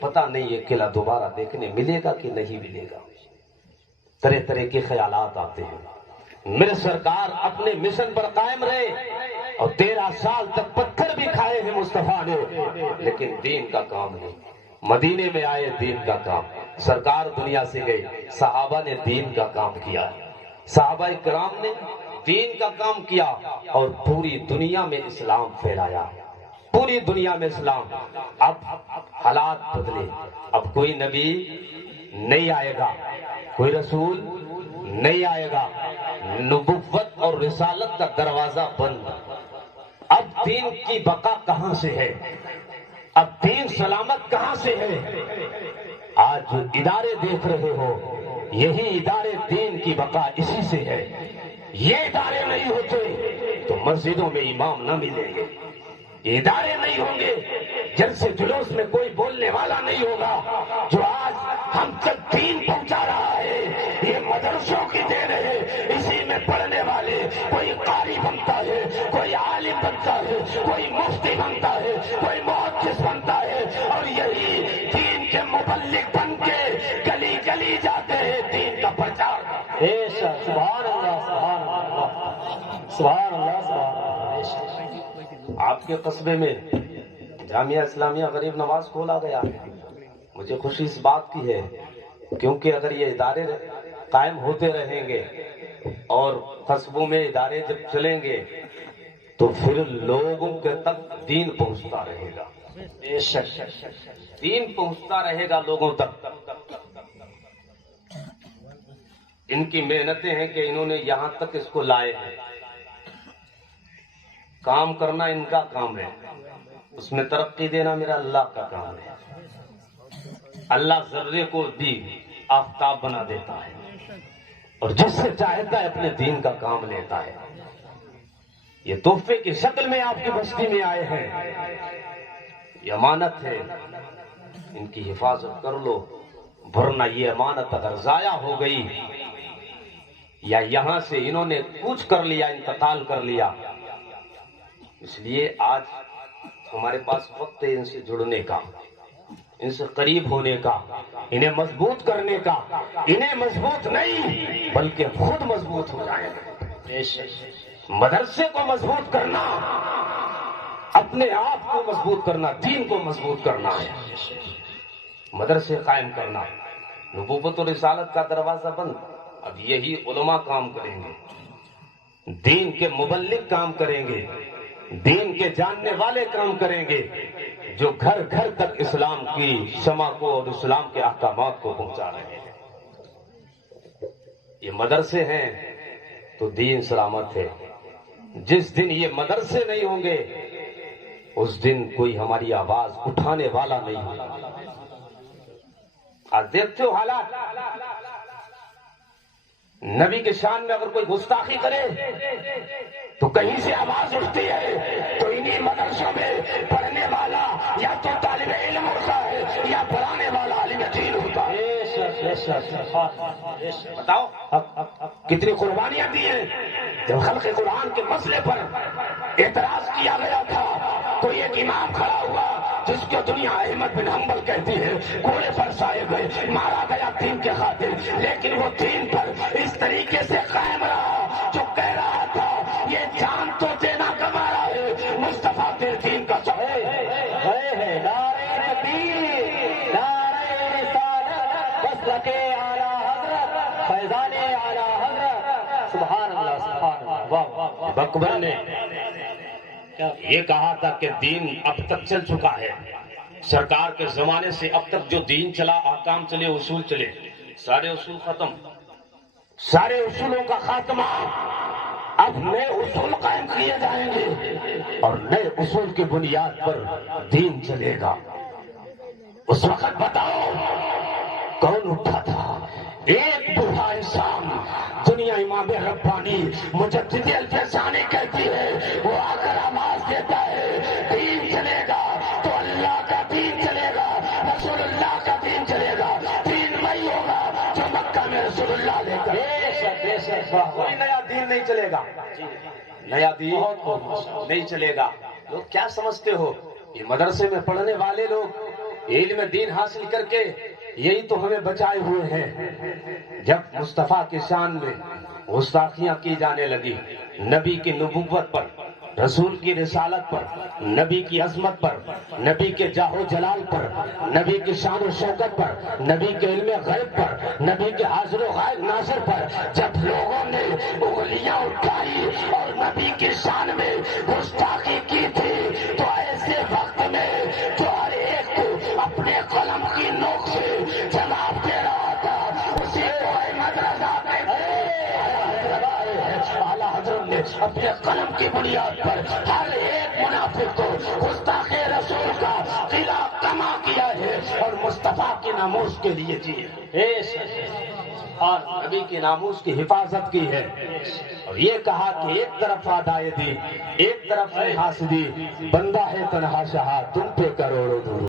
پتہ نہیں یہ قلعہ دوبارہ دیکھنے ملے گا کہ نہیں ملے گا. طرح طرح کے خیالات آتے ہیں. میرے سرکار اپنے مشن پر قائم رہے اور 13 سال تک پتھر بھی کھائے ہیں مصطفیٰ نے، لیکن دین کا کام نہیں. مدینے میں آئے دین کا کام، سرکار دنیا سے گئے، صحابہ نے دین کا کام کیا، صحابہ کرام نے دین کا کام کیا اور پوری دنیا میں اسلام پھیلایا، پوری دنیا میں اسلام. اب حالات بدلے، اب کوئی نبی نہیں آئے گا، کوئی رسول نہیں آئے گا، نبوت اور رسالت کا دروازہ بند. اب دین کی بقا کہاں سے ہے؟ اب دین سلامت کہاں سے ہے؟ آج جو ادارے دیکھ رہے ہو، یہی ادارے دین کی بقا اسی سے ہے. یہ ادارے نہیں ہوتے تو مسجدوں میں امام نہ ملیں گے، یہ ادارے نہیں ہوں گے، جلسے جلوس میں کوئی بولنے والا نہیں ہوگا. جو آج ہم تک دین پہنچا رہا ہے یہ مدرسوں کی دین ہے. اسی میں پڑھنے والے کوئی قاری بنتا ہے، کوئی عالم بنتا ہے، کوئی مفتی بنتا ہے، کوئی محدث بنتا ہے، اور یہی دین کے مبلغ بن کے گلی گلی جاتے ہیں دین کا پرچار. سبحان اللہ سبحان اللہ سبحان اللہ سبحان اللہ. آپ کے قصبے میں جامعہ اسلامیہ غریب نواز کھولا گیا ہے. مجھے خوشی اس بات کی ہے کیونکہ اگر یہ ادارے قائم ہوتے رہیں گے اور قصبوں میں ادارے جب چلیں گے تو پھر لوگوں کے تک دین پہنچتا رہے گا. دین پہنچتا رہے گا لوگوں تک. ان کی محنتیں ہیں کہ انہوں نے یہاں تک اس کو لائے ہیں. کام کرنا ان کا کام ہے، اس میں ترقی دینا میرا اللہ کا کام ہے. اللہ ذرے کو بھی آفتاب بنا دیتا ہے اور جس سے چاہتا ہے اپنے دین کا کام لیتا ہے. یہ تحفے کی شکل میں آپ کی بستی میں آئے ہیں، یہ امانت ہے، ان کی حفاظت کر لو، ورنہ یہ امانت اگر ضائع ہو گئی یا یہاں سے انہوں نے کوچ کر لیا، انتقال کر لیا، اس لیے آج ہمارے پاس وقت ہے ان سے جڑنے کا، ان سے قریب ہونے کا، انہیں مضبوط کرنے کا. انہیں مضبوط نہیں بلکہ خود مضبوط ہو جائیں گے. مدرسے کو مضبوط کرنا، اپنے آپ کو مضبوط کرنا، دین کو مضبوط کرنا ہے. مدرسے قائم کرنا، نبوت و رسالت کا دروازہ بند. اب یہی علماء کام کریں گے، دین کے مبلغ کام کریں گے، دین کے جاننے والے کام کریں گے، جو گھر گھر تک اسلام کی شمع کو اور اسلام کے احکامات کو پہنچا رہے ہیں. یہ مدرسے ہیں تو دین سلامت ہے. جس دن یہ مدرسے نہیں ہوں گے اس دن کوئی ہماری آواز اٹھانے والا نہیں ہوگا. آج دیکھتے ہو حالات، نبی کے شان میں اگر کوئی گستاخی کرے تو کہیں سے آواز اٹھتی ہے، تو انہی مدرسوں میں پڑھنے والا یا تو طالب علم ہوتا ہے یا پڑھانے والا عالم دین ہوتا ہے. بتاؤ کتنی قربانیاں دی ہیں. جب خلق قرآن کے مسئلے پر اعتراض کیا گیا تھا تو ایک امام کھڑا ہوا جس کو دنیا احمد بن حنبل کہتی ہے، گھوڑے پر سائے گئے، مارا گیا دین کے خاطر، لیکن وہ دین پر اس طریقے سے قائم رہا جو کہہ رہا تھا یہ جان تو دینا کمایا ہے، مصطفیٰ تیرے دین کا سہے ہے. نعرہ تکبیر، نعرہ رسالت، مسلک اعلی حضرت، فیضان اعلی حضرت. سبحان اللہ سبحان اللہ. واہ. اکبر نے یہ کہا تھا کہ دین اب تک چل چکا ہے. سرکار کے زمانے سے اب تک جو دین چلا، احکام چلے، اصول چلے، سارے اصول ختم، سارے اصولوں کا خاتمہ. اب نئے اصول قائم کیے جائیں گے اور نئے اصول کی بنیاد پر دین چلے گا. اس وقت بتاؤ کون اٹھا تھا؟ ایک بوڑھا انسان، دنیا امام ربانی مجدد الفسانی کہتی ہے، وہ آ کر آواز دیتا ہے دین چلے گا تو اللہ کا دین چلے گا، رسول اللہ کا دین چلے گا. دین وہی ہوگا جو مکہ میں رسول اللہ لے کر. کوئی نیا دین نہیں چلے گا، نیا دین نہیں چلے گا. لوگ کیا سمجھتے ہو؟ یہ مدرسے میں پڑھنے والے لوگ علم دین حاصل کر کے یہی تو ہمیں بچائے ہوئے ہیں۔ جب مصطفیٰ کی شان میں گستاخیاں کی جانے لگی، نبی کی نبوت پر، رسول کی رسالت پر، نبی کی عظمت پر، نبی کے جاہ و جلال پر، نبی کی شان و شوکت پر، نبی کے علم غیب پر، نبی کے حاضر و غائب ناظر پر جب لوگوں نے انگلیاں اٹھائی اور نبی کی شان میں گستاخی کی تھی، تو ایسے وقت میں جو ہر ایک اپنے قلم کی نوک سے جواب دے رہا تھا، اسی کو احمد رضا کہتے ہیں۔ اعلیٰ حضرت نے اپنے قلم کی بنیاد پر ہر ایک منافق کو گستاخ رسول کا قلعہ کما کیا ہے اور مصطفیٰ کی ناموس کے لیے جیے، اور نبی کی ناموس کی حفاظت کی ہے، اور یہ کہا کہ ایک طرف آدائے دی، ایک طرف حاسدی، بندہ ہے تنہا شہا، تم پہ کروڑوں درود۔